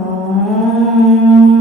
Oh.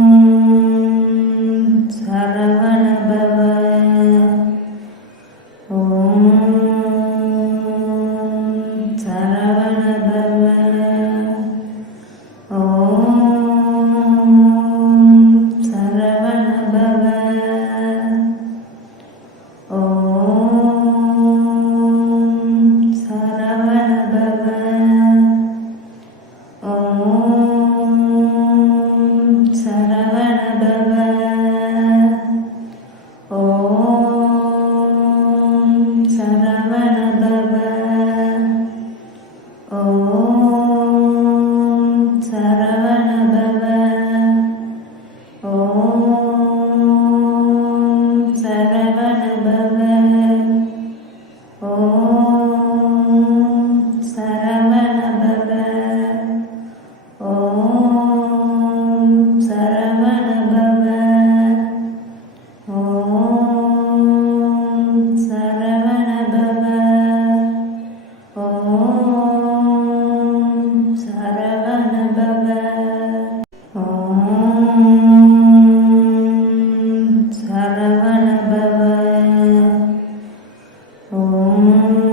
பவ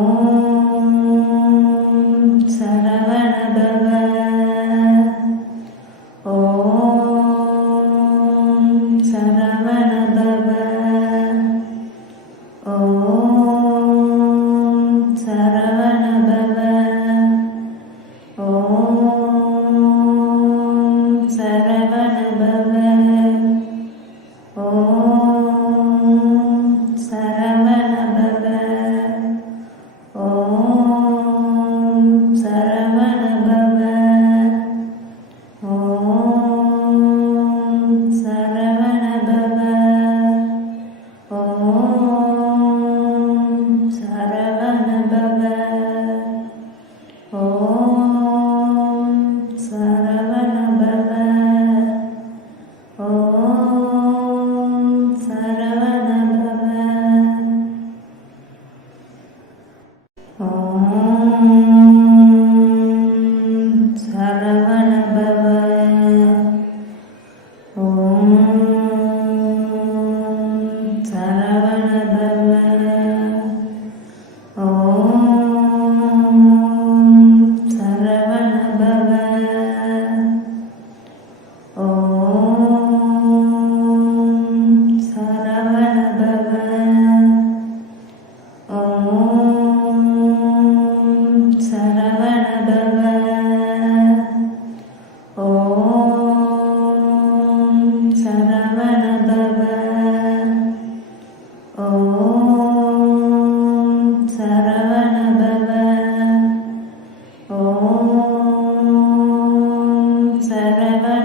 Oh. forever.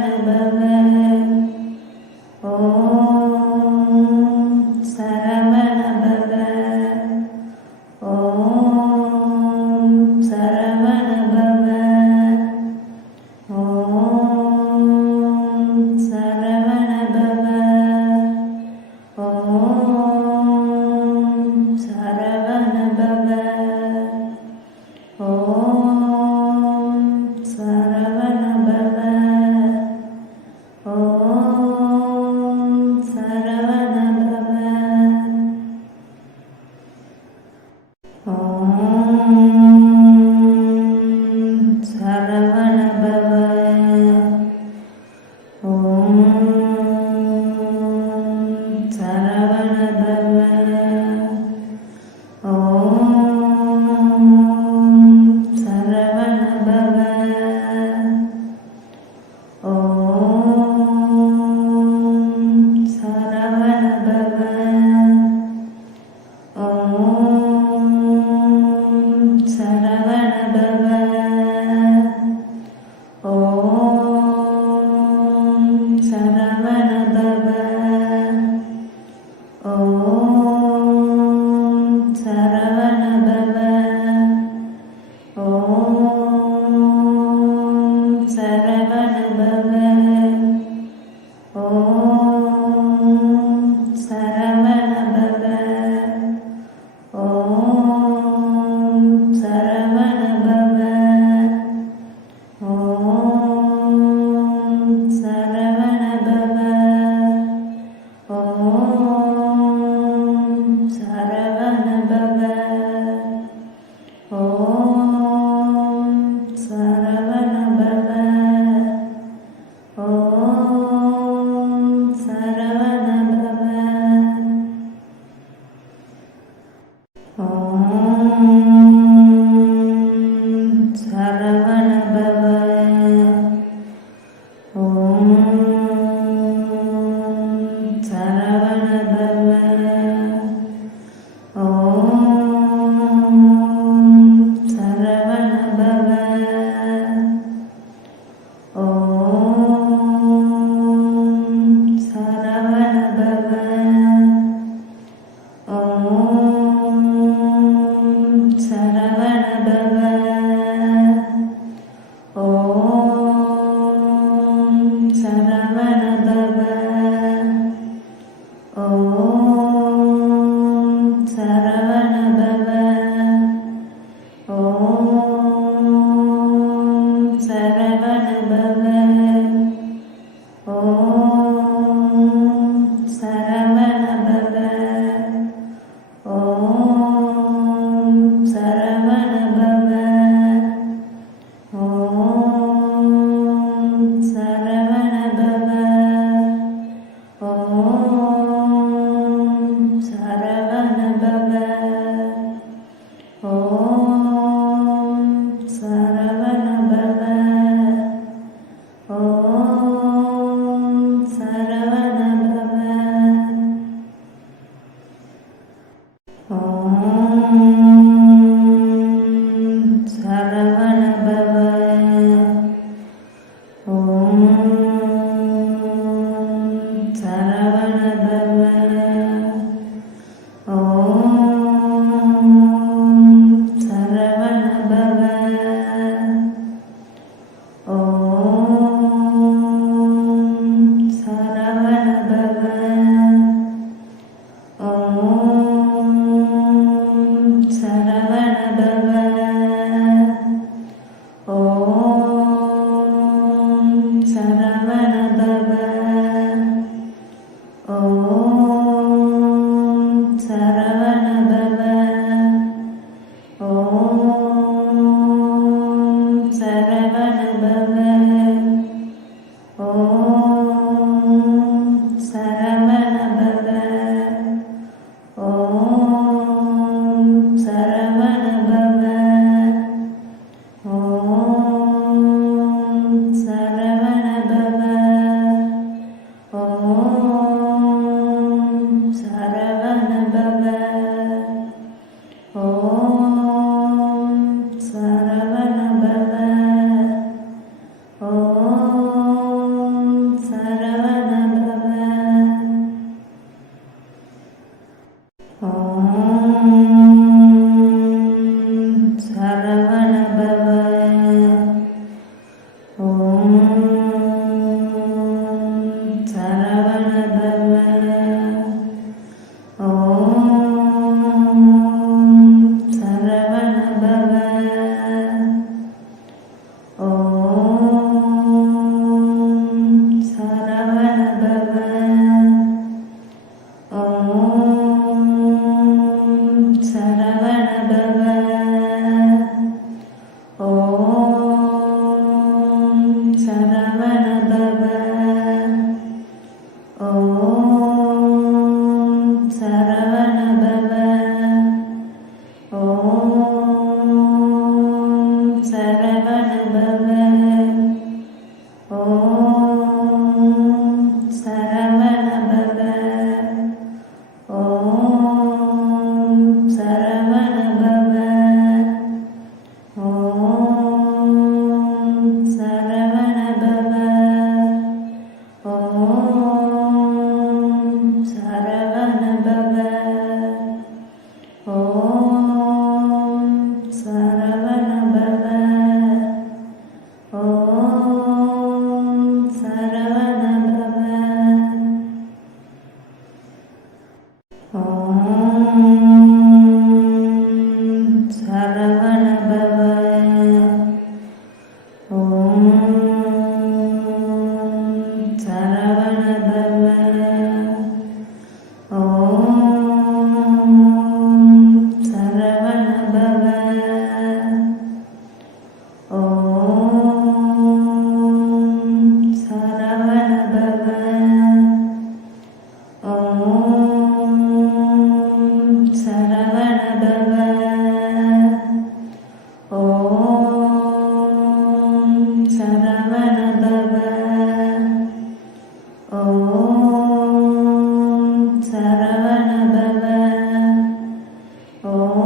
Oh.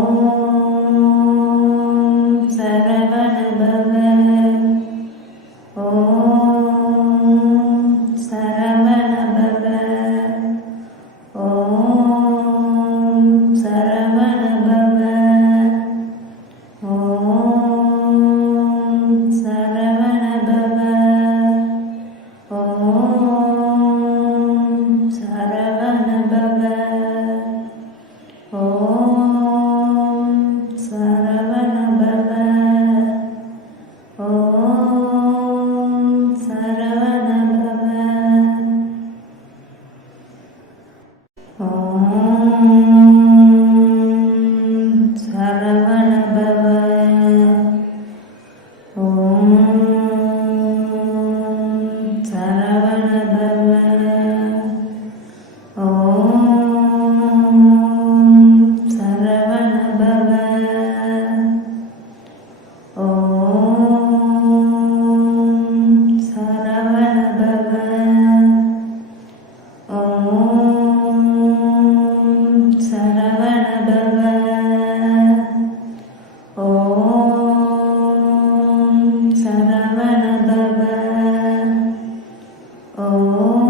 Oh. Oh.